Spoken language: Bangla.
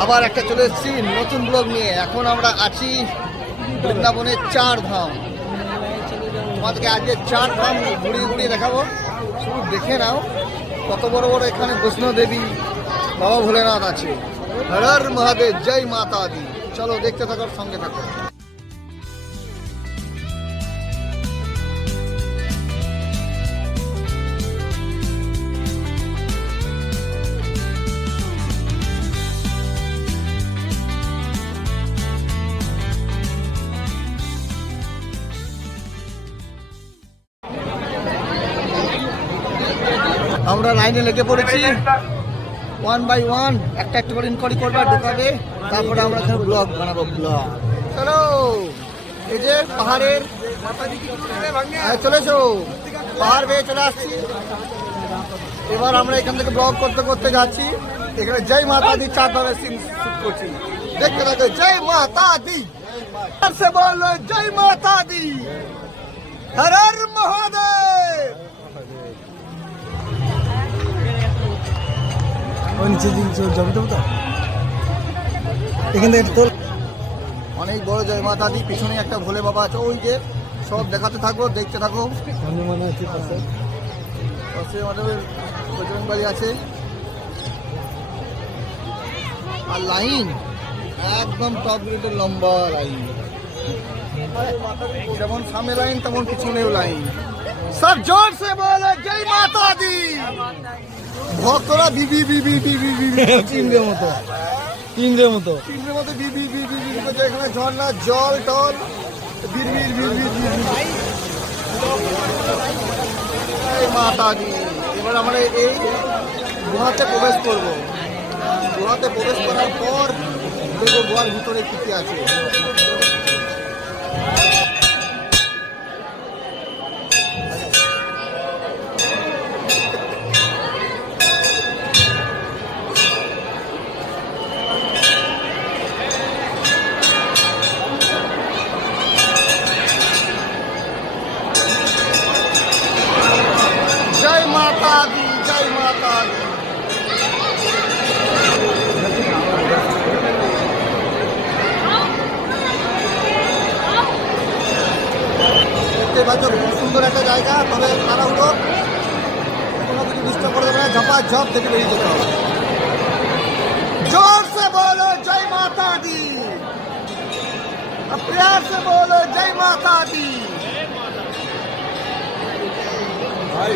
আবার একটা চলে এসেছি নতুন ব্লগ নিয়ে। এখন আমরা আছি বৃন্দাবনের 4 ধাম। তোমাদেরকে আজকে 4 ধাম ঘুরিয়ে ঘুরিয়ে দেখাবো। শুধু দেখে নাও কত বড় বড় এখানে বৈষ্ণব দেবী, বাবা ভোলেনাথ আছে। হর হর মহাদেব, জয় মাতা দি। চলো দেখতে থাকো, সঙ্গে থাকো। আমরা লাইনে লেগে পড়েছি, 1 বাই 1 একটা একটা করে ইনকোয়ারি করবে, ঢোকাবে, তারপরে আমরা ব্লগ বানাবো। ব্লগ চলো। এই যে পাহাড়ের চলেছো, পাহাড় বেয়ে চলে আসছি। এবার আমরা এখান থেকে ব্লগ করতে করতে যাচ্ছি। এখানে জয় মাতা দি 4 ধামের সিন শুট করছি। দেখতে থাকো। জয় মাতা দি, সে বলো জয় মাতা দি, হর হর মহাদেব। অনেক বড় জয় মাতা দি। পিছনে একটা ভোলে বাবা আছে, ওই যে সব দেখাতে থাকবো, দেখতে থাকো। বজরং বাড়ি আছে। আর লাইন একদম টপ গ্রেডের লম্বা লাইন, যেমন সামনে লাইন তেমন পিছনেও লাইন। সব জোর সে বলে জয় মাতা দি। ভক্তরা বিবি বিবি বিবি বিবি চিংড়ের মতো বিবি বিবি বিবি করছে। এখানে ঝর্ণা জল টল বিড়বিড় বিড়বিড় বিড়বিড়। মাতা দি। এবার আমরা এই গুহাতে প্রবেশ করব। গুহাতে প্রবেশ করার পর দেখবো গুহার ভিতরে কি কি আছে। জয় মাতা দি, জয় মাতা দি। দেখতে পাচ্ছ খুব সুন্দর একটা জায়গা, তবে তাড়াহুড়ো, কোনো কিছু ডিস্টার্ব করে দেবে না, ঝপাঝপ থেকে বেরিয়ে যেতে হবে। जोर से बोलो जय माता दी, प्यार से बोलो जय माता दी। भाई